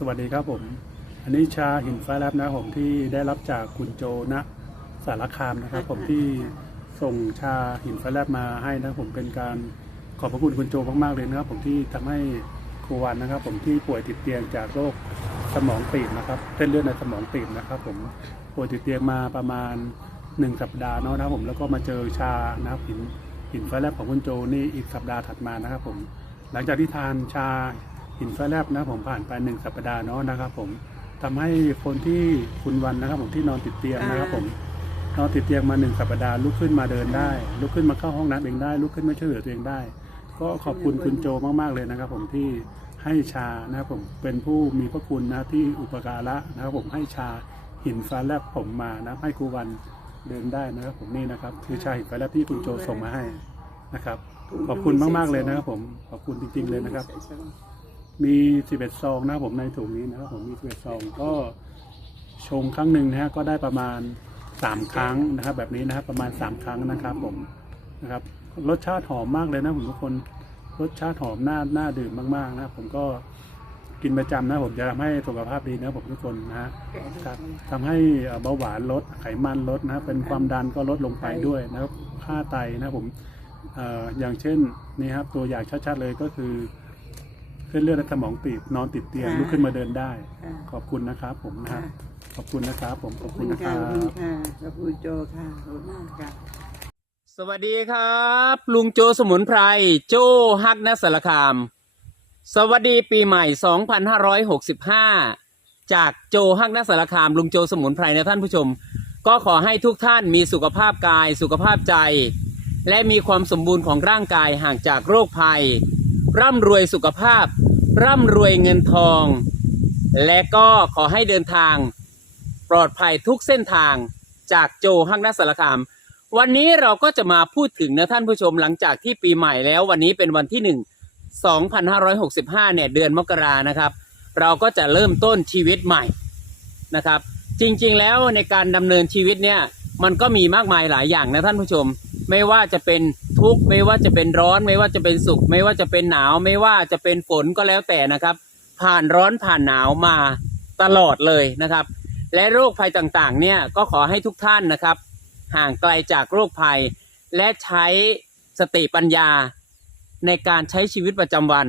สวัสดีครับผม อันนี้ชาหินฟ้าแลบนะครับผมที่ได้รับจากคุณโจนะสารคามนะครับ ผมที่ส่งชาหินฟ้าแลบมาให้นะครับผมเป็นการขอบพระคุณคุณโจมากๆเลยนะครับ ผมที่ทำให้ครูวันนะครับ ผมที่ป่วยติดเตียงจากโรคสมองตีบนะครับเส้นเลือดในสมองตีบนะครับ ผมป่วยติดเตียงมาประมาณหนึ่งสัปดาห์เนาะนะครับผมแล้วก็มาเจอชานะครับหินหินฟ้าแลบของคุณโจนี่อีกสัปดาห์ถัดมานะครับ ผม หลังจากที่ทานชา หินฟ้าแลบนะผมผ่านไปหนึ่งสัปดาห์เนาะนะครับ ผมทำให้คนที่คุณวันนะครับ ผมที่นอนติดเตียงนะครับ ผมนอนติดเตียงมาหนึ่งสัปดาห์ลุกขึ้นมาเดินได้ ลุกขึ้นมาเข้าห้องน้ำเองได้ ลุกขึ้นมาช่วยเหลือตัวเองได้ ก็ขอบคุณคุณโจมากๆเลยนะครับ ผมที่ให้ชานะครับผมเป็นผู้มีพระคุณนะที่อุปการะนะครับ ผมให้ชาหินฟ้าแลบผมมานะให้ครูวันเดินได้นะครับ ผมนี่นะครับ คือชาหินฟ้าแลบที่คุณโจส่งมาให้นะครับ ขอบคุณมากๆเลยนะครับ ผมขอบคุณจริง ๆเลยนะครับ มี 11 ซองนะครับผมในถุงนี้นะครับผมมี 11 ซองก็ชงครั้งหนึ่งนะฮะก็ได้ประมาณ 3 ครั้งนะครับ แบบนี้นะครับประมาณ 3 ครั้งนะครับผมนะครับรสชาติหอมมากเลยนะผมทุกคนรสชาติหอมน่าน่าดื่มมากๆนะครับผมก็กินประจำนะผมจะทำให้สุขภาพดีนะผมทุกคนนะฮะครับทำให้เอ่อเบาหวานลดไขมันลดนะครับเป็นความดันก็ลดลงไปด้วยนะครับค่าไตนะครับผมเอ่ออย่างเช่นนี่ครับตัวอย่างชัดๆเลยก็คือเส้นเลือดในสมองตีบนอนติดเตียงค่ะลุกขึ้นมาเดินได้ ค่ะขอบคุณนะครับผมนะครับค่ะ ขอบคุณนะครับผมขอบขอบคุคุณณนะคค่ะรัขอบคุณบค่ะขอบคุณโจค่ะขอบคุณมากค่ะ สวัสดีครับ ลุงโจสมุนไพรโจฮักนะสารคาม สวัสดีปีใหม่ 2565 จากโจฮักนะสารคาม ลุงโจสมุนไพรนะท่านผู้ชม ก็ขอให้ทุกท่านมีสุขภาพกาย สุขภาพใจ และมีความสมบูรณ์ของร่างกายห่างจากโรคภัย ร่ำรวยสุขภาพ ร่ำรวยเงินทอง และก็ขอให้เดินทาง ปลอดภัยทุกเส้นทางจากโจฮักนะสารคาม วันนี้เราก็จะมาพูดถึงนะท่านผู้ชมหลังจากที่ปีใหม่แล้ว วันนี้เป็นวันที่หนึ่ง2565 เนี่ยเดือนมกรานะครับ เราก็จะเริ่มต้นชีวิตใหม่นะครับ จริงๆแล้วในการดำเนินชีวิตเนี่ยมันก็มีมากมายหลายอย่างนะท่านผู้ชม ไม่ว่าจะเป็น ทุกข์ไม่ว่าจะเป็นร้อนไม่ว่าจะเป็นสุข ไม่ว่าจะเป็นหนาวไม่ว่าจะเป็นฝนก็แล้วแต่นะครับ ผ่านร้อนผ่านหนาวมาตลอดเลยนะครับ และโรคภัยต่างๆ เนี่ยก็ขอให้ทุกท่านนะครับ ห่างไกลจากโรคภัย และใช้สติปัญญาในการใช้ชีวิตประจำวัน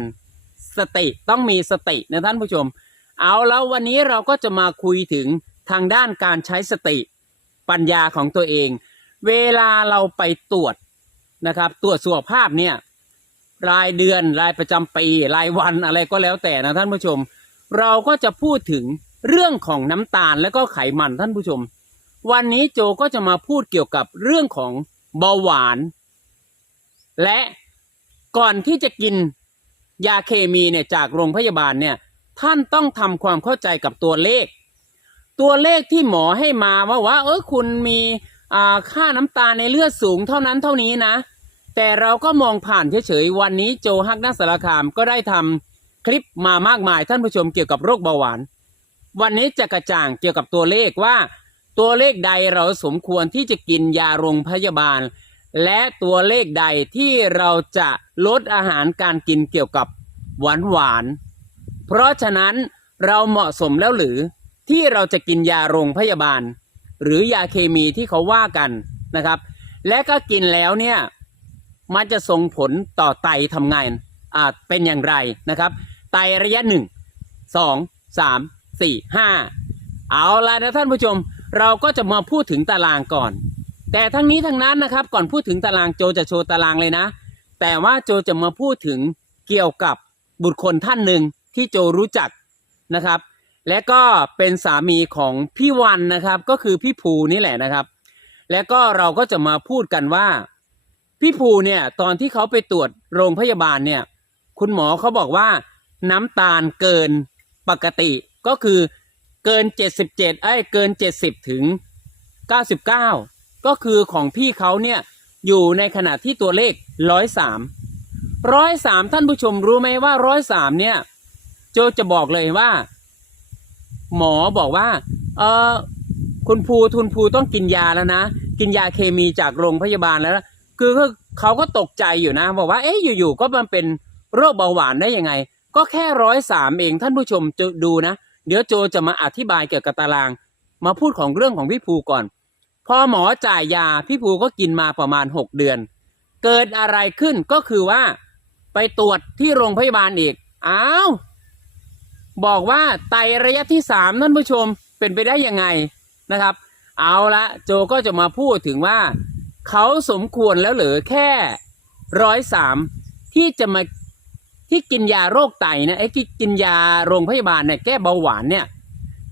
สติต้องมีสตินะท่านผู้ชม เอาแล้ววันนี้เราก็จะมาคุยถึงทางด้านการใช้สติปัญญาของตัวเอง เวลาเราไปตรวจ นะครับ ตรวจสุขภาพเนี่ย รายเดือนรายประจำปีรายวันอะไรก็แล้วแต่นะท่านผู้ชม เราก็จะพูดถึงเรื่องของน้ำตาลและก็ไขมันท่านผู้ชม วันนี้โจก็จะมาพูดเกี่ยวกับเรื่องของเบาหวาน และก่อนที่จะกินยาเคมีเนี่ยจากโรงพยาบาลเนี่ยท่านต้องทำความเข้าใจกับตัวเลข ตัวเลขที่หมอให้มาว่าว่าเออคุณมี ค่าน้ำตาลในเลือดสูงเท่านั้นเท่านี้นะ แต่เราก็มองผ่านเฉยๆวันนี้โจฮักนักสารคามก็ได้ทำคลิปมามากมายท่านผู้ชมเกี่ยวกับโรคเบาหวาน วันนี้จะกระจ่างเกี่ยวกับตัวเลขว่า ตัวเลขใดเราสมควรที่จะกินยาโรงพยาบาล และตัวเลขใดที่เราจะลดอาหารการกินเกี่ยวกับหวานหวาน เพราะฉะนั้นเราเหมาะสมแล้วหรือที่เราจะกินยาโรงพยาบาล หรือยาเคมีที่เขาว่ากันนะครับ และก็กินแล้วเนี่ยมันจะส่งผลต่อไตทำงานอ่าเป็นอย่างไรนะครับ ไตระยะหนึ่งสองสามสี่ห้าเอาละนะท่านผู้ชม เราก็จะมาพูดถึงตารางก่อน แต่ทั้งนี้ทั้งนั้นนะครับ ก่อนพูดถึงตารางโจจะโชว์ตารางเลยนะ แต่ว่าโจจะมาพูดถึงเกี่ยวกับบุตรคนท่านหนึ่งที่โจรู้จักนะครับ และก็เป็นสามีของพี่วันนะครับ ก็คือพี่ภูนี่แหละนะครับ และก็เราก็จะมาพูดกันว่า พี่ภูเนี่ยตอนที่เขาไปตรวจโรงพยาบาลเนี่ย คุณหมอเขาบอกว่าน้ำตาลเกินปกติก็คือเกิน 77ไอ้เกิน 70 ถึง 99 ก็คือของพี่เขาเนี่ยอยู่ในขณะที่ตัวเลข 103 103 ท่านผู้ชมรู้ไหมว่า 103 เนี่ยโจจะบอกเลยว่า หมอบอกว่า เออคุณภูทุนภูต้องกินยาแล้วนะ กินยาเคมีจากโรงพยาบาลแล้ว คือเขาก็ตกใจอยู่นะ บอกว่าเอ๊ะอยู่ๆก็มันเป็นโรคเบาหวานได้ยังไง ก็แค่ร้อยสามเองท่านผู้ชมจะดูนะ เดี๋ยวโจจะมาอธิบายเกี่ยวกับตาราง มาพูดของเรื่องของพี่ภูก่อน พอหมอจ่ายยาพี่ภูก็กินมาประมาณหกเดือน เกิดอะไรขึ้นก็คือว่า ไปตรวจที่โรงพยาบาลอีกอ้าว บอกว่าไตระยะที่สามท่านผู้ชมเป็นไปได้ยังไงนะครับ เอาละโจก็จะมาพูดถึงว่า เขาสมควรแล้วหรือแค่ร้อยสามที่จะมาที่กินยาโรคไตนะไอ้ที่กินยาโรงพยาบาลเนี่ยแก้เบาหวานเนี่ย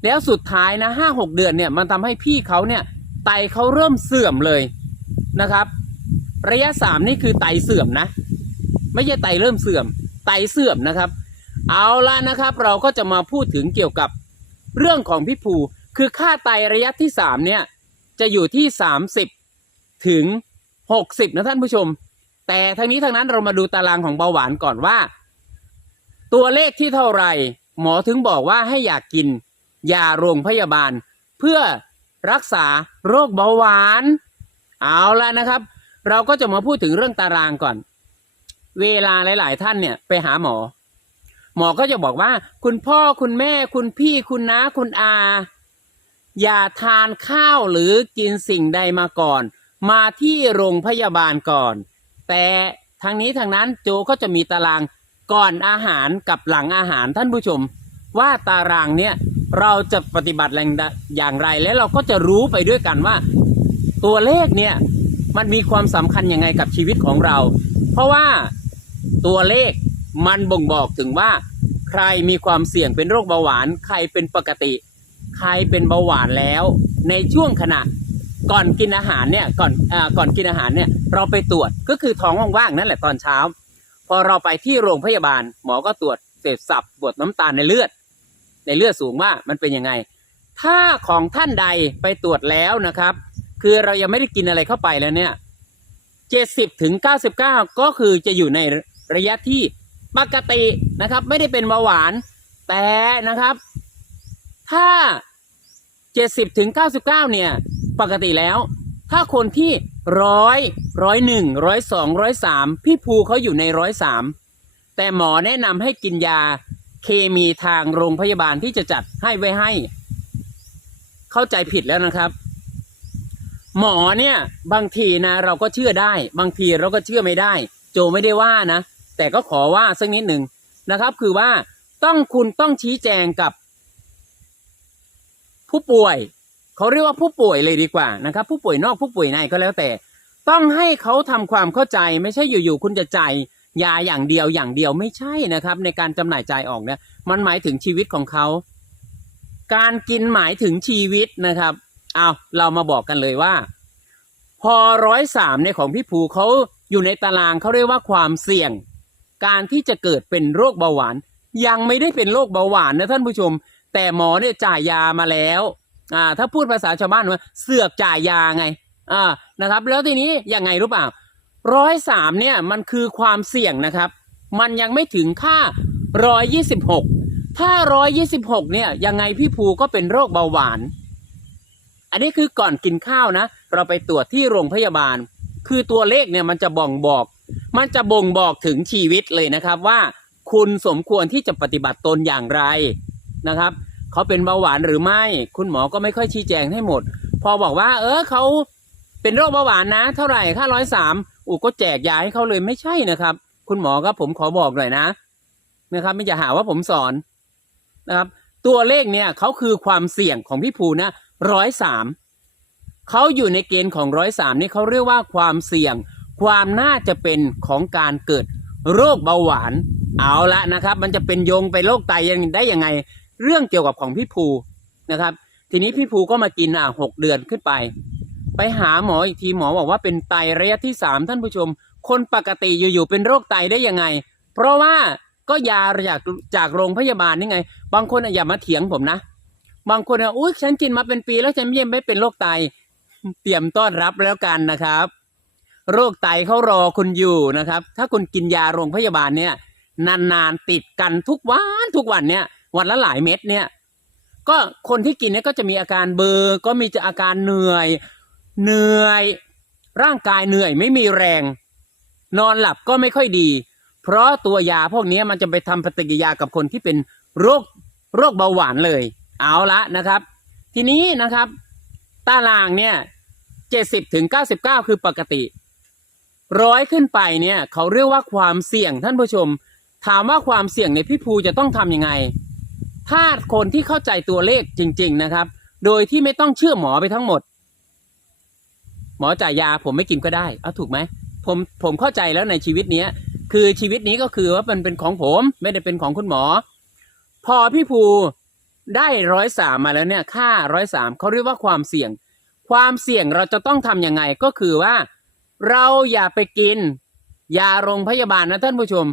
แล้วสุดท้ายนะห้าหกเดือนเนี่ยมันทำให้พี่เขาเนี่ยไตเขาเริ่มเสื่อมเลยนะครับ ระยะสามนี่คือไตเสื่อมนะ ไม่ใช่ไตเริ่มเสื่อม ไตเสื่อมนะครับ เอาละนะครับ เราก็จะมาพูดถึงเกี่ยวกับเรื่องของพี่ภูคือค่าไตระยะที่สามเนี่ย จะอยู่ที่สามสิบถึงหกสิบนะท่านผู้ชม แต่ทั้งนี้ทั้งนั้นเรามาดูตารางของเบาหวานก่อนว่า ตัวเลขที่เท่าไหร่ หมอถึงบอกว่าให้อยากกินยาโรงพยาบาล เพื่อรักษาโรคเบาหวาน เอาละนะครับ เราก็จะมาพูดถึงเรื่องตารางก่อน เวลาหลาย ๆ ท่านเนี่ยไปหาหมอ หมอก็จะบอกว่า คุณพ่อคุณแม่คุณพี่คุณน้าคุณอา อย่าทานข้าวหรือกินสิ่งใดมาก่อน มาที่โรงพยาบาลก่อน แต่ทางนี้ทางนั้นโจก็จะมีตารางก่อนอาหารกับหลังอาหารท่านผู้ชม ว่าตารางเนี่ยเราจะปฏิบัติอย่างไรและเราก็จะรู้ไปด้วยกันว่า ตัวเลขเนี่ยมันมีความสำคัญยังไงกับชีวิตของเรา เพราะว่าตัวเลข มันบ่งบอกถึงว่า ใครมีความเสี่ยงเป็นโรคเบาหวาน ใครเป็นปกติ ใครเป็นเบาหวานแล้ว ในช่วงขณะก่อนกินอาหารเนี่ยก่อนอก่อนกินอาหารเนี่ยเราไปตรวจก็คือท้องว่างๆนั่นแหละตอนเช้า พอเราไปที่โรงพยาบาล หมอก็ตรวจเสพสับตรวจน้ำตาลในเลือด ในเลือดสูงว่ามันเป็นยังไง ถ้าของท่านใดไปตรวจแล้วนะครับ คือเรายังไม่ได้กินอะไรเข้าไปแล้วเนี่ยเจ็ดสิบถึงเก้าสิบเก้าก็คือจะอยู่ในระยะที่ ปกตินะครับ ไม่ได้เป็นเบาหวาน แต่นะครับ ถ้าเจ็ดสิบถึงเก้าสิบเก้าเนี่ย ปกติแล้ว ถ้าคนที่ร้อยร้อยหนึ่งร้อยสองร้อยสามพี่ภูเขาอยู่ในร้อยสามแต่หมอแนะนำให้กินยาเคมีทางโรงพยาบาลที่จะจัดให้ไว้ให้ เข้าใจผิดแล้วนะครับ หมอเนี่ย บางทีนะ เราก็เชื่อได้ บางทีเราก็เชื่อไม่ได้ โจไม่ได้ว่านะ แต่ก็ขอว่าสักนิดหนึ่งนะครับ คือว่าต้องคุณต้องชี้แจงกับ ผู้ป่วย เขาเรียกว่าผู้ป่วยเลยดีกว่านะครับ ผู้ป่วยนอกผู้ป่วยในก็แล้วแต่ ต้องให้เขาทำความเข้าใจ ไม่ใช่อยู่ๆคุณจะจ่ายยาอย่างเดียวอย่างเดียวไม่ใช่นะครับ ในการจำหน่ายจ่ายออกเนี่ยมันหมายถึงชีวิตของเขาการกินหมายถึงชีวิตนะครับ เอาเรามาบอกกันเลยว่า พอร้อยสามเนี่ยของพี่ภูเขาอยู่ในตารางเขาเรียกว่าความเสี่ยง การที่จะเกิดเป็นโรคเบาหวาน ยังไม่ได้เป็นโรคเบาหวานนะท่านผู้ชม แต่หมอเนี่ยจ่ายยามาแล้วอ่าถ้าพูดภาษาชาวบ้านว่าเสือกจ่ายยาไงอ่านะครับ แล้วทีนี้ยังไงรู้เปล่าร้อยสามเนี่ยมันคือความเสี่ยงนะครับ มันยังไม่ถึงค่าร้อยยี่สิบหกถ้าร้อยยี่สิบหกเนี่ยยังไงพี่ภูก็เป็นโรคเบาหวาน อันนี้คือก่อนกินข้าวนะ เราไปตรวจที่โรงพยาบาล คือตัวเลขเนี่ยมันจะบ่งบอก มันจะบ่งบอกถึงชีวิตเลยนะครับว่าคุณสมควรที่จะปฏิบัติตนอย่างไรนะครับเขาเป็นเบาหวานหรือไม่ คุณหมอก็ไม่ค่อยชี้แจงให้หมด พอบอกว่า เออเขาเป็นโรคเบาหวานนะ เท่าไหร่ค่าร้อยสามอูก็แจกยาให้เขาเลยไม่ใช่นะครับ คุณหมอครับผมขอบอกหน่อยนะนะครับ ไม่จะหาว่าผมสอนนะครับ ตัวเลขเนี่ยเขาคือความเสี่ยงของพี่ภูนะร้อยสามเขาอยู่ในเกณฑ์ของร้อยสามนี่เขาเรียกว่าความเสี่ยง ความน่าจะเป็นของการเกิดโรคเบาหวาน เอาละนะครับ มันจะเป็นโยงไปโรคไตยังได้ยังไง เรื่องเกี่ยวกับของพี่ภูนะครับ ทีนี้พี่ภูก็มากินอะหกเดือนขึ้นไป ไปหาหมออีกทีหมอบอกว่าเป็นไตระยะที่สามท่านผู้ชม คนปกติอยู่ๆเป็นโรคไตได้ยังไง เพราะว่าก็ยาจากจากโรงพยาบาลนี่ไง บางคนอย่ามาเถียงผมนะ บางคนอะอุ้ยฉันกินมาเป็นปีแล้วฉันยังไม่เป็นโรคไต เตรียมต้อนรับแล้วกันนะครับ โรคไตเขารอคุณอยู่นะครับ ถ้าคุณกินยาโรงพยาบาลเนี่ย นานๆติดกันทุกวันทุกวันเนี่ย วันละหลายเม็ดเนี่ย ก็คนที่กินเนี่ยก็จะมีอาการเบอร์ก็มีจะอาการเหนื่อยเหนื่อย ร่างกายเหนื่อยไม่มีแรง นอนหลับก็ไม่ค่อยดี เพราะตัวยาพวกนี้มันจะไปทำปฏิกิริยากับคนที่เป็นโรคโรคเบาหวานเลย เอาละนะครับ ทีนี้นะครับตารางเนี่ยเจ็ดสิบถึงเก้าสิบเก้าคือปกติ ร้อยขึ้นไปเนี่ยเขาเรียกว่าความเสี่ยงท่านผู้ชม ถามว่าความเสี่ยงในยพี่ภูจะต้องทำยังไง ถ้าคนที่เข้าใจตัวเลขจริง ๆนะครับ โดยที่ไม่ต้องเชื่อหมอไปทั้งหมด หมอจ่ายยาผมไม่กินก็ได้เอาถูกไหมผมผมเข้าใจแล้วในชีวิตเนี้ยคือชีวิตนี้ก็คือว่ามันเป็นของผมไม่ได้เป็นของคุณหมอ พอพี่ภูได้ร้อยสามมาแล้วเนี่ยค่าร้อยสามเขาเรียกว่าความเสี่ยง ความเสี่ยงเราจะต้องทำยังไงก็คือว่า เราอย่าไปกินยาโรงพยาบาลนะท่านผู้ชม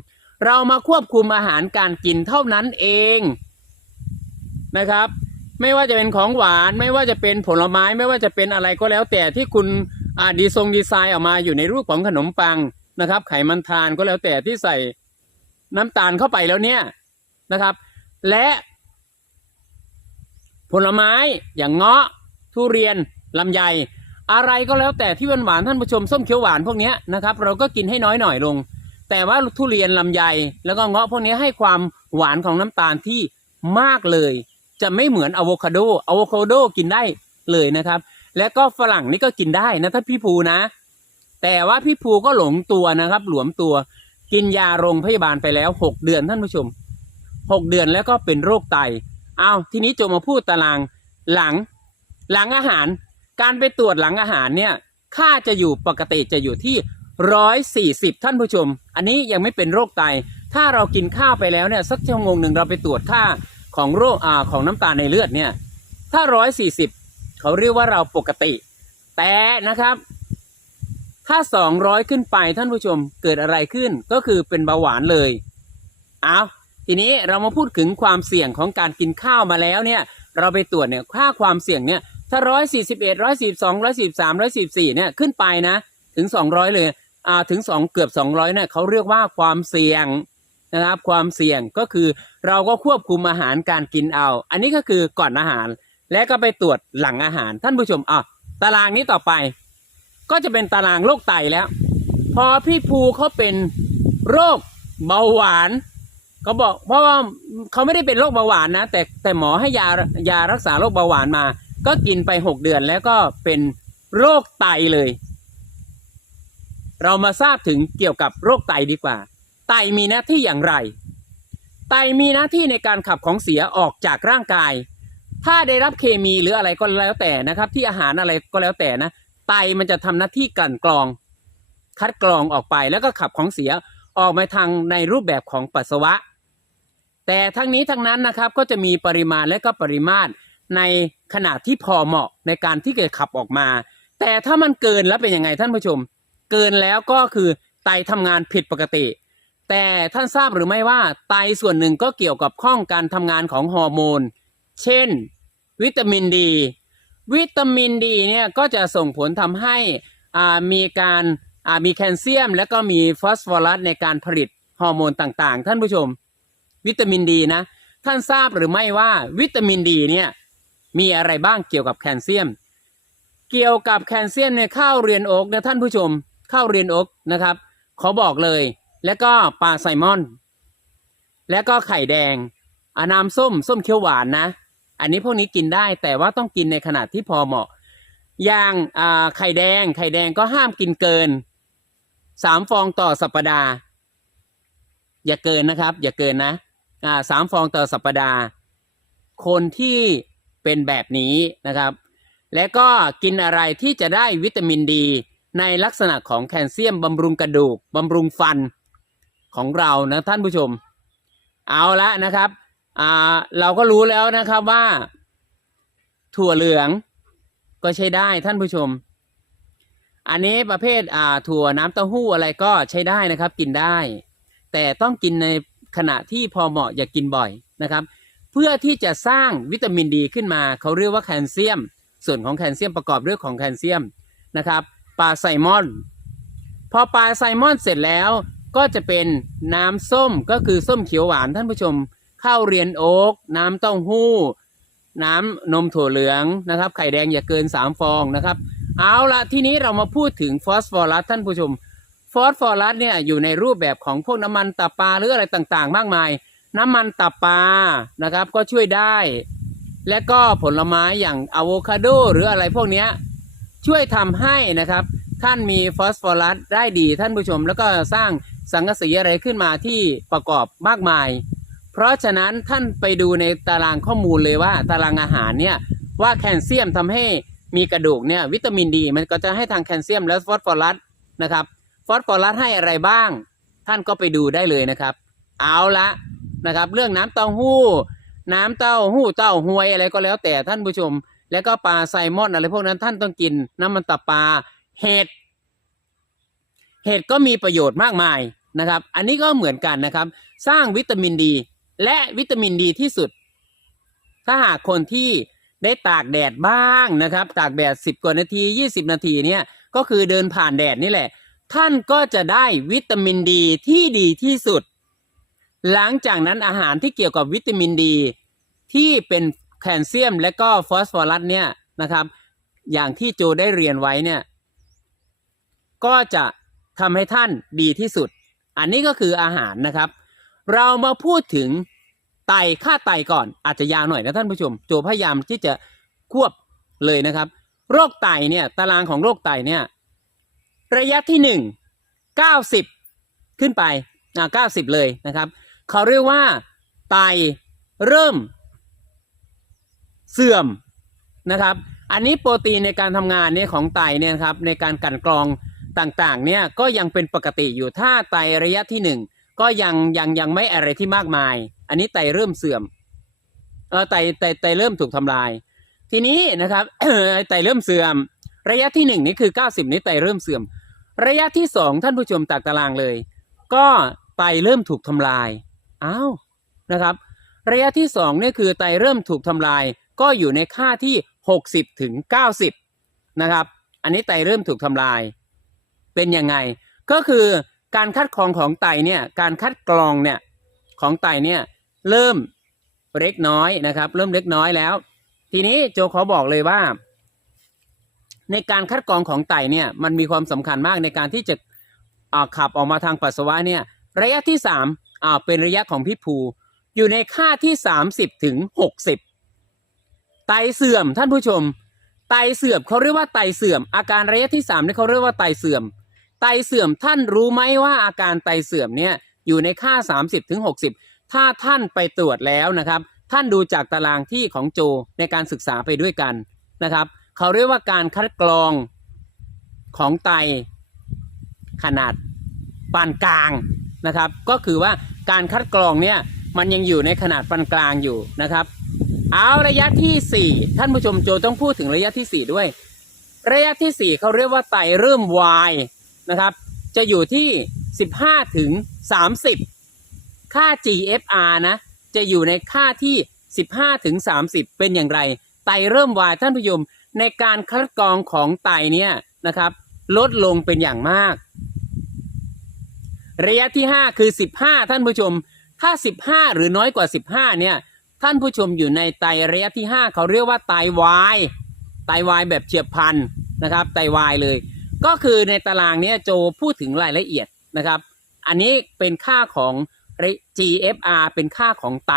เรามาควบคุมอาหารการกินเท่านั้นเองนะครับ ไม่ว่าจะเป็นของหวานไม่ว่าจะเป็นผลไม้ไม่ว่าจะเป็นอะไรก็แล้ว แต่ที่คุณอาดีทรงดีไซน์ออกมาอยู่ในรูปของขนมปังนะครับ ไขมันทานก็แล้วแต่ที่ใส่น้ำตาลเข้าไปแล้วเนี่ยนะครับ และผลไม้อย่างเงาะทุเรียนลำไย อะไรก็แล้วแต่ที่หวานๆท่านผู้ชมส้มเขียวหวานพวกนี้นะครับเราก็กินให้น้อยหน่อยลง แต่ว่าทุเรียนลำไย แล้วก็เงาะพวกนี้ให้ความหวานของน้ำตาลที่มากเลย จะไม่เหมือนอะโวคาโดอะโวคาโดกินได้เลยนะครับ และก็ฝรั่งนี่ก็กินได้นะถ้าพี่ภูนะ แต่ว่าพี่ภูก็หลงตัวนะครับ หลวมตัวกินยาโรงพยาบาลไปแล้วหกเดือนท่านผู้ชมหกเดือนแล้วก็เป็นโรคไตเอาทีนี้จะมาพูดตารางหลังหลังอาหาร การไปตรวจหลังอาหารเนี่ยค่าจะอยู่ปกติจะอยู่ที่ร้อยสี่สิบท่านผู้ชม อันนี้ยังไม่เป็นโรคไต ถ้าเรากินข้าวไปแล้วเนี่ยสักชั่วโมงหนึ่งเราไปตรวจค่าของโรคอ่าของน้ำตาลในเลือดเนี่ยถ้าร้อยสี่สิบเขาเรียกว่าเราปกติ แต่นะครับ ถ้าสองร้อยขึ้นไปท่านผู้ชมเกิดอะไรขึ้นก็คือเป็นเบาหวานเลยเอาทีนี้เรามาพูดถึงความเสี่ยงของการกินข้าวมาแล้วเนี่ย เราไปตรวจเนี่ยค่าความเสี่ยงเนี่ย ถ้าร้อยสี่สิบเอ็ดร้อยสี่สองร้อยสี่สามร้อยสี่สี่เนี่ยขึ้นไปนะ ถึงสองร้อยเลยอ่าถึงสองเกือบสองร้อยเนี่ยเขาเรียกว่าความเสี่ยงนะครับ ความเสี่ยงก็คือเราก็ควบคุมอาหารการกินเอา อันนี้ก็คือก่อนอาหาร และก็ไปตรวจหลังอาหาร ท่านผู้ชมอะตารางนี้ต่อไป ก็จะเป็นตารางโรคไตแล้ว พอพี่ภูเขาเป็นโรคเบาหวานเขาบอกเพราะว่าเขาไม่ได้เป็นโรคเบาหวานนะ แต่แต่หมอให้ยายารักษาโรคเบาหวานมา ก็กินไปหกเดือนแล้วก็เป็นโรคไตเลย เรามาทราบถึงเกี่ยวกับโรคไตดีกว่า ไตมีหน้าที่อย่างไร ไตมีหน้าที่ในการขับของเสียออกจากร่างกาย ถ้าได้รับเคมีหรืออะไรก็แล้วแต่นะครับ ที่อาหารอะไรก็แล้วแต่นะ ไตมันจะทำหน้าที่กลั่นกรอง คัดกรองออกไปแล้วก็ขับของเสียออกมาทางในรูปแบบของปัสสาวะ แต่ทั้งนี้ทั้งนั้นนะครับก็จะมีปริมาณและก็ปริมาตร ในขนาดที่พอเหมาะในการที่จะขับออกมา แต่ถ้ามันเกินแล้วเป็นยังไงท่านผู้ชม เกินแล้วก็คือไตทำงานผิดปกติ แต่ท่านทราบหรือไม่ว่าไตส่วนหนึ่งก็เกี่ยวกับข้องการทำงานของฮอร์โมน เช่น วิตามินดี วิตามินดีเนี่ยก็จะส่งผลทำให้อ่ามีการมีแคลเซียม และก็มีฟอสฟอรัสในการผลิตฮอร์โมนต่างๆ ท่านผู้ชม วิตามินดีนะท่านทราบหรือไม่ว่าวิตามินดีเนี่ย มีอะไรบ้างเกี่ยวกับแคลเซียม เกี่ยวกับแคลเซียมในข้าวเรียนโอ๊กนะท่านผู้ชม ข้าวเรียนโอ๊กนะครับขอบอกเลย แล้วก็ปลาไซมอน แล้วก็ไข่แดงอาน้ำส้ม ส้มเขียวหวานนะ อันนี้พวกนี้กินได้แต่ว่าต้องกินในขนาดที่พอเหมาะ อย่างาไข่แดง ไข่แดงก็ห้ามกินเกินสามฟองต่อสัปดาห์ อย่าเกินนะครับ อย่าเกินนะสามฟองต่อสัปดาห์ คนที่ เป็นแบบนี้นะครับ และก็กินอะไรที่จะได้วิตามินดี ในลักษณะของแคลเซียมบำรุงกระดูกบำรุงฟันของเรานะท่านผู้ชม เอาละนะครับเราก็รู้แล้วนะครับว่า ถั่วเหลืองก็ใช้ได้ท่านผู้ชม อันนี้ประเภทถั่วน้ำเต้าหู้อะไรก็ใช้ได้นะครับ กินได้ แต่ต้องกินในขณะที่พอเหมาะอย่ากกินบ่อยนะครับ เพื่อที่จะสร้างวิตามินดีขึ้นมาเขาเรียกว่าแคลเซียม ส่วนของแคลเซียมประกอบด้วยของแคลเซียมนะครับปลาไซมอน พอปลาไซมอนเสร็จแล้วก็จะเป็นน้ำส้มก็คือส้มเขียวหวานท่านผู้ชมข้าวเรียนโอ๊กน้ำเต้าหู้ น้ำนมถั่วเหลืองนะครับ ไข่แดงอย่าเกิน 3 ฟองนะครับ เอาละทีนี้เรามาพูดถึงฟอสฟอรัสท่านผู้ชมฟฟอสฟอรัสเนี่ยอยู่ในรูปแบบของพวกน้ำมันตับปลาหรืออะไรต่างๆ มากมาย น้ำมันตับปลานะครับ ก็ช่วยได้ และก็ผลไม้อย่างอะโวคาโดหรืออะไรพวกนี้ช่วยทำให้นะครับ ท่านมีฟอสฟอรัสได้ดีท่านผู้ชม แล้วก็สร้างสังกะสีอะไรขึ้นมาที่ประกอบมากมาย เพราะฉะนั้นท่านไปดูในตารางข้อมูลเลยว่า ตารางอาหารเนี่ยว่าแคลเซียมทำให้มีกระดูกเนี่ยวิตามินดี มันก็จะให้ทางแคลเซียมและฟอสฟอรัสนะครับ ฟอสฟอรัสให้อะไรบ้าง ท่านก็ไปดูได้เลยนะครับ เอาละ นะครับ เรื่องน้ำเต้าหู้ น้ำเต้าหู้เต้าหวยอะไรก็แล้วแต่ท่านผู้ชม แล้วก็ปลาไซมอนอะไรพวกนั้นท่านต้องกินน้ำมันตับปลาเห็ดเห็ดก็มีประโยชน์มากมายนะครับ อันนี้ก็เหมือนกันนะครับ สร้างวิตามินดี และวิตามินดีที่สุด ถ้าหากคนที่ได้ตากแดดบ้างนะครับ ตากแดดสิบกว่านาทียี่สิบนาทีเนี่ยก็คือเดินผ่านแดดนี่แหละ ท่านก็จะได้วิตามินดีที่ดีที่สุด หลังจากนั้นอาหารที่เกี่ยวกับวิตามินดี ที่เป็นแคลเซียมและก็ฟอสฟอรัสเนี่ยนะครับ อย่างที่โจได้เรียนไว้เนี่ย ก็จะทำให้ท่านดีที่สุด อันนี้ก็คืออาหารนะครับ เรามาพูดถึงไตค่าไตก่อนอาจจะยาวหน่อยนะท่านผู้ชม โจพยายามที่จะควบเลยนะครับ โรคไตเนี่ยตารางของโรคไตเนี่ยระยะที่หนึ่งเก้าสิบขึ้นไปอ่าเก้าสิบเลยนะครับ เขาเรียกว่าไตเริ่ม เสื่อมนะครับ อันนี้โปรตีนในการทำงานเนี่ยของไตเนี่ยครับในการกันกรองต่างๆเนี่ยก็ยังเป็นปกติอยู่ถ้าไตระยะที่หนึ่งก็ยังยังยังไม่อะไรที่มากมาย อันนี้ไตเริ่มเสื่อมเออไตไตไตเริ่มถูกทำลาย ทีนี้นะครับไตเริ่มเสื่อม ระยะที่หนึ่งนี่คือ 90 นี้ไตเริ่มเสื่อม ระยะที่สองท่านผู้ชมตากตารางเลย ก็ไตเริ่มถูกทำลาย อ้าวนะครับ ระยะที่สองเนี่ยคือไตเริ่มถูกทำลาย ก็อยู่ในค่าที่ 60ถึง90 นะครับ อันนี้ไตเริ่มถูกทำลาย เป็นยังไง ก็คือการคัดกรองของไตเนี่ยการคัดกรองเนี่ยของไตเนี่ยเริ่มเล็กน้อยนะครับ เริ่มเล็กน้อยแล้ว ทีนี้โจขอบอกเลยว่า ในการคัดกรองของไตเนี่ยมันมีความสำคัญมากในการที่จะขับออกมาทางปัสสาวะเนี่ยระยะที่สาม อ่าเป็นระยะของพิษภูอยู่ในค่าที่สามสิบถึงหกสิบไตเสื่อมท่านผู้ชม ไตเสื่อมเขาเรียกว่าไตเสื่อม อาการระยะที่สามนี่เขาเรียกว่าไตเสื่อม ไตเสื่อมท่านรู้ไหมว่าอาการไตเสื่อมเนี่ยอยู่ในค่า 30ถึง60 ถ้าท่านไปตรวจแล้วนะครับ ท่านดูจากตารางที่ของโจในการศึกษาไปด้วยกันนะครับเขาเรียกว่าการคัดกรองของไตขนาดปานกลาง นะครับ ก็คือว่าการคัดกรองเนี่ยมันยังอยู่ในขนาดปานกลางอยู่นะครับ เอาระยะที่ 4 ท่านผู้ชมโจต้องพูดถึงระยะที่ 4 ด้วย ระยะที่ 4เขาเรียกว่าไตเริ่มวายนะครับ จะอยู่ที่ 15ถึง30 ค่า GFR นะ จะอยู่ในค่าที่ 15ถึง30 เป็นอย่างไร ไตเริ่มวายท่านผู้ชมในการคัดกรองของไตเนี่ยนะครับ ลดลงเป็นอย่างมาก ระยะที่ 5 คือ 15 ท่านผู้ชม ถ้า 15 หรือน้อยกว่า 15 เนี่ย ท่านผู้ชมอยู่ในไตระยะที่ 5 เขาเรียกว่าไตวายไตวายแบบเฉียบพลันนะครับ ไตวายเลย ก็คือในตารางเนี้ยโจพูดถึงรายละเอียดนะครับ อันนี้เป็นค่าของ GFR เป็นค่าของไต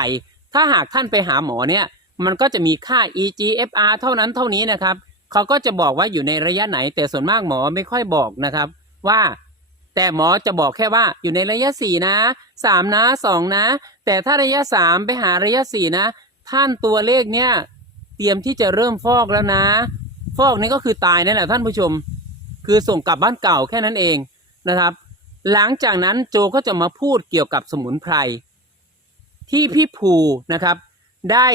ถ้าหากท่านไปหาหมอเนี่ยมันก็จะมีค่า EGFR เท่านั้นเท่านี้นะครับ เขาก็จะบอกว่าอยู่ในระยะไหน แต่ส่วนมากหมอไม่ค่อยบอกนะครับ ว่า แต่หมอจะบอกแค่ว่าอยู่ในระยะสี่นะสามนะสองนะ แต่ถ้าระยะสามไปหาระยะสี่นะ ท่านตัวเลขเนี่ย เตรียมที่จะเริ่มฟอกแล้วนะ ฟอกนี่ก็คือตายนั่นแหละท่านผู้ชม คือส่งกลับบ้านเก่าแค่นั้นเองนะครับ หลังจากนั้นโจก็จะมาพูดเกี่ยวกับสมุนไพรที่พี่ภูนะครับ ได้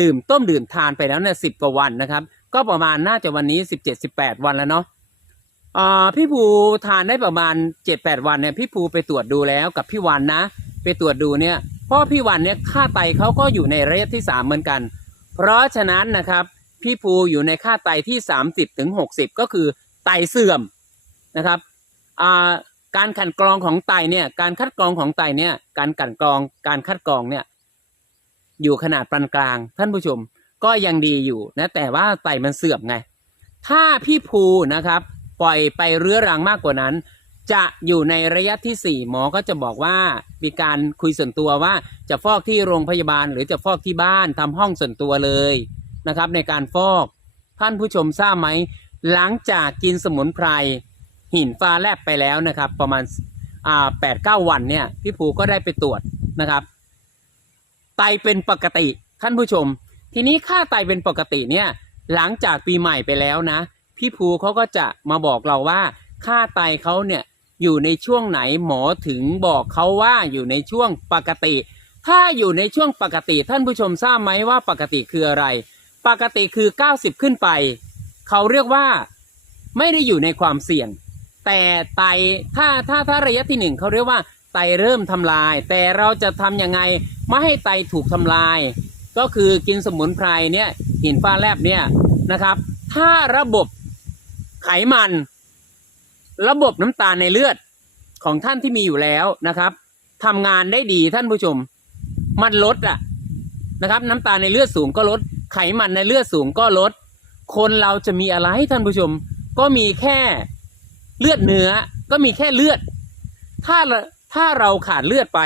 ดื่มต้มดื่มทานไปแล้วเนี่ยสิบกว่าวันนะครับ ก็ประมาณน่าจะวันนี้สิบเจ็ดสิบแปดวันแล้วเนาะ อ่าพี่ภูทานได้ประมาณเจ็ดแปดวันเนี่ยพี่ภูไปตรวจดูแล้วกับพี่วันนะ ไปตรวจดูเนี่ยเพราะพี่วันเนี่ยค่าไตเขาก็อยู่ในระยะที่สามเหมือนกัน เพราะฉะนั้นนะครับพี่ภูอยู่ในค่าไตที่สามสิบถึงหกสิบก็คือไตเสื่อมนะครับอ่าการขัดกรองของไตเนี่ยการคัดกรองของไตเนี่ยการกลันกรองการคัดกรองเนี่ยอยู่ขนาดปานกลาง ท่านผู้ชมก็ยังดีอยู่นะแต่ว่าไตมันเสื่อมไง ถ้าพี่ภูนะครับ ปล่อยไปเรื้อรังมากกว่านั้น จะอยู่ในระยะที่ 4 หมอก็จะบอกว่ามีการคุยส่วนตัวว่าจะฟอกที่โรงพยาบาล หรือจะฟอกที่บ้านทำห้องส่วนตัวเลยนะครับในการฟอกท่านผู้ชมทราบไหมหลังจากกินสมุนไพรหินฟ้าแลบไปแล้วนะครับ ประมาณอ่าแปดเก้าวันเนี่ยพี่ภูก็ได้ไปตรวจนะครับ ไตเป็นปกติท่านผู้ชม ทีนี้ค่าไตเป็นปกติเนี่ยหลังจากปีใหม่ไปแล้วนะ พี่ภูเขาก็จะมาบอกเราว่า ค่าไตเขาเนี่ยอยู่ในช่วงไหนหมอถึงบอกเขาว่าอยู่ในช่วงปกติ ถ้าอยู่ในช่วงปกติท่านผู้ชมทราบไหมว่าปกติคืออะไร ปกติคือ 90 ขึ้นไป เขาเรียกว่าไม่ได้อยู่ในความเสี่ยง แต่ไตถ้าถ้าถ้าระยะที่หนึ่งเขาเรียกว่าไตเริ่มทำลาย แต่เราจะทำยังไงไม่ให้ไตถูกทำลาย ก็คือกินสมุนไพรเนี่ยหินฟ้าแลบเนี่ยนะครับ ถ้าระบบ ไขมัน ระบบน้ำตาลในเลือดของท่านที่มีอยู่แล้วนะครับทำงานได้ดีท่านผู้ชม มันลดอะนะครับ น้ำตาลในเลือดสูงก็ลด ไขมันในเลือดสูงก็ลด คนเราจะมีอะไรท่านผู้ชม ก็มีแค่เลือดเนื้อก็มีแค่เลือด ถ้าเราถ้าเราขาดเลือดไป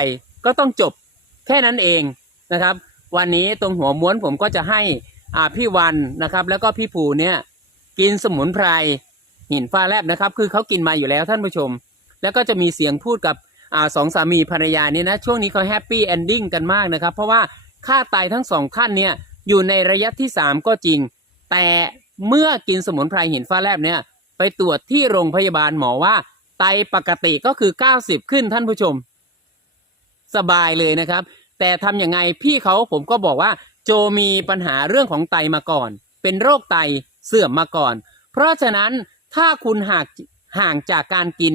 ก็ต้องจบแค่นั้นเองนะครับ วันนี้ตรงหัวม้วนผมก็จะให้อ่าพี่วันนะครับ แล้วก็พี่ภูเนี่ย กินสมุนไพรหินฟ้าแลบนะครับ คือเขากินมาอยู่แล้วท่านผู้ชม แล้วก็จะมีเสียงพูดกับอสองสามีภรรยานี่นะ ช่วงนี้เขาแฮปปี้เอนดิ้งกันมากนะครับ เพราะว่าค่าไตทั้งสองท่านเนี่ยอยู่ในระยะที่สามก็จริง แต่เมื่อกินสมุนไพรหินฟ้าแลบเนี่ยไปตรวจที่โรงพยาบาลหมอว่า ไตปกติก็คือ 90 ขึ้นท่านผู้ชม สบายเลยนะครับ แต่ทำยังไงพี่เขาผมก็บอกว่า โจมีปัญหาเรื่องของไตมาก่อน เป็นโรคไต เสื่อมมาก่อน เพราะฉะนั้นถ้าคุณหางห่างจากการกิน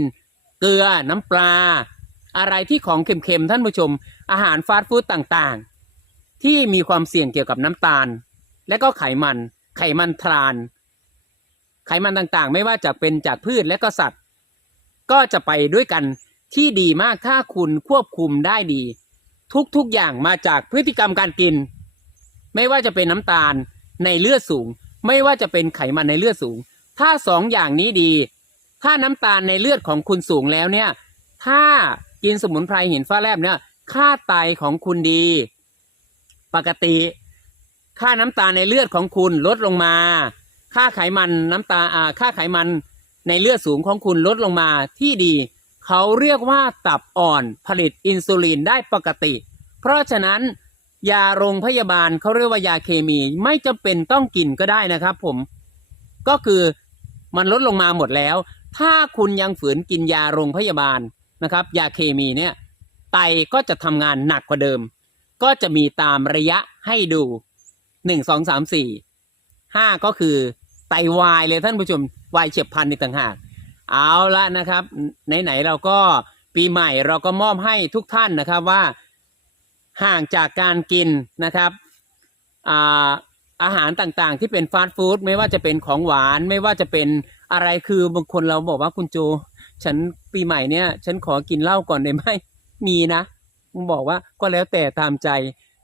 เกลือน้ำปลา อะไรที่ของเค็มๆท่านผู้ชม อาหารฟาสต์ฟู้ดต่างๆ ที่มีความเสี่ยงเกี่ยวกับน้ำตาล และก็ไขมัน ไขมันทราน ไขมันต่างๆ ไม่ว่าจะเป็นจากพืชและก็สัตว์ ก็จะไปด้วยกันที่ดีมากถ้าคุณควบคุมได้ดี ทุกๆอย่างมาจากพฤติกรรมการกิน ไม่ว่าจะเป็นน้ำตาลในเลือดสูง ไม่ว่าจะเป็นไขมันในเลือดสูง ถ้าสองอย่างนี้ดี ถ้าน้ำตาลในเลือดของคุณสูงแล้วเนี่ย ถ้ากินสมุนไพรหินฟ้าแลบเนี่ย ค่าไตของคุณดี ปกติ ค่าน้ำตาลในเลือดของคุณลดลงมา ค่าไขมันน้ำตาอ่าค่าไขมันในเลือดสูงของคุณลดลงมาที่ดี เขาเรียกว่าตับอ่อนผลิตอินซูลินได้ปกติ เพราะฉะนั้น ยาโรงพยาบาลเขาเรียกว่ายาเคมีไม่จำเป็นต้องกินก็ได้นะครับ ผมก็คือมันลดลงมาหมดแล้ว ถ้าคุณยังฝืนกินยาโรงพยาบาลนะครับ ยาเคมีเนี่ยไตก็จะทำงานหนักกว่าเดิม ก็จะมีตามระยะให้ดูหนึ่งสองสามสี่ห้าก็คือไตวายเลยท่านผู้ชมวายเฉียบพลันในต่างหาก เอาละนะครับ ไหน ๆ เราก็ปีใหม่เราก็มอบให้ทุกท่านนะครับว่า ห่างจากการกินนะครับอาอาหารต่างๆ ที่เป็นฟาสต์ฟู้ดไม่ว่าจะเป็นของหวานไม่ว่าจะเป็นอะไรคือบางคนเราบอกว่าคุณโจ ฉันปีใหม่เนี่ย ฉันขอกินเหล้าก่อนได้ไหมมีนะผมบอกว่าก็แล้วแต่ตามใจ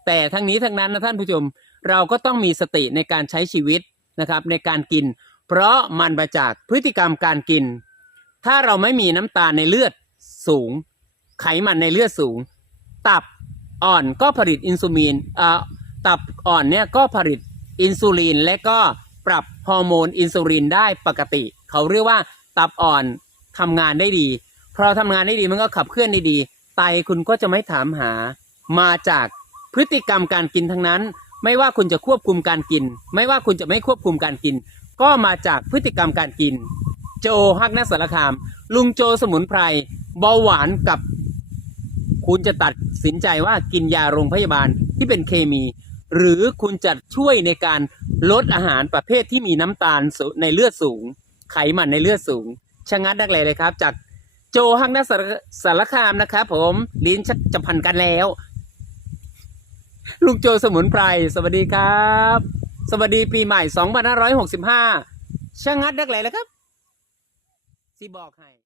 แต่ทั้งนี้ทั้งนั้นนะท่านผู้ชมเราก็ต้องมีสติในการใช้ชีวิตนะครับในการกิน เพราะมันมาจากพฤติกรรมการกิน ถ้าเราไม่มีน้ำตาลในเลือดสูง ไขมันในเลือดสูง ตับ อ่อนก็ผลิตอินซูลินอ่อตับอ่อนเนี่ยก็ผลิตอินซูลินและก็ปรับฮอร์โมนอินซูลินได้ปกติ เขาเรียกว่าตับอ่อนทำงานได้ดีพอทำงานได้ดีมันก็ขับเคลื่อนได้ดี ไตคุณก็จะไม่ถามหา มาจากพฤติกรรมการกินทั้งนั้น ไม่ว่าคุณจะควบคุมการกิน ไม่ว่าคุณจะไม่ควบคุมการกิน ก็มาจากพฤติกรรมการกิน โจฮักนักสารคาม ลุงโจสมุนไพรเบาหวานกับ คุณจะตัดสินใจว่ากินยาโรงพยาบาลที่เป็นเคมี หรือคุณจะช่วยในการลดอาหารประเภทที่มีน้ำตาลในเลือดสูง ไขมันในเลือดสูง ชะงัดนักเลยเลยครับ จากโจฮักนักสารสารคามนะครับผมลิ้นชักจะพันกันแล้ว ลุงโจสมุนไพร สวัสดีครับ สวัสดีปีใหม่ 2565ชะงัดนักเลยเลยครับสิบอกให้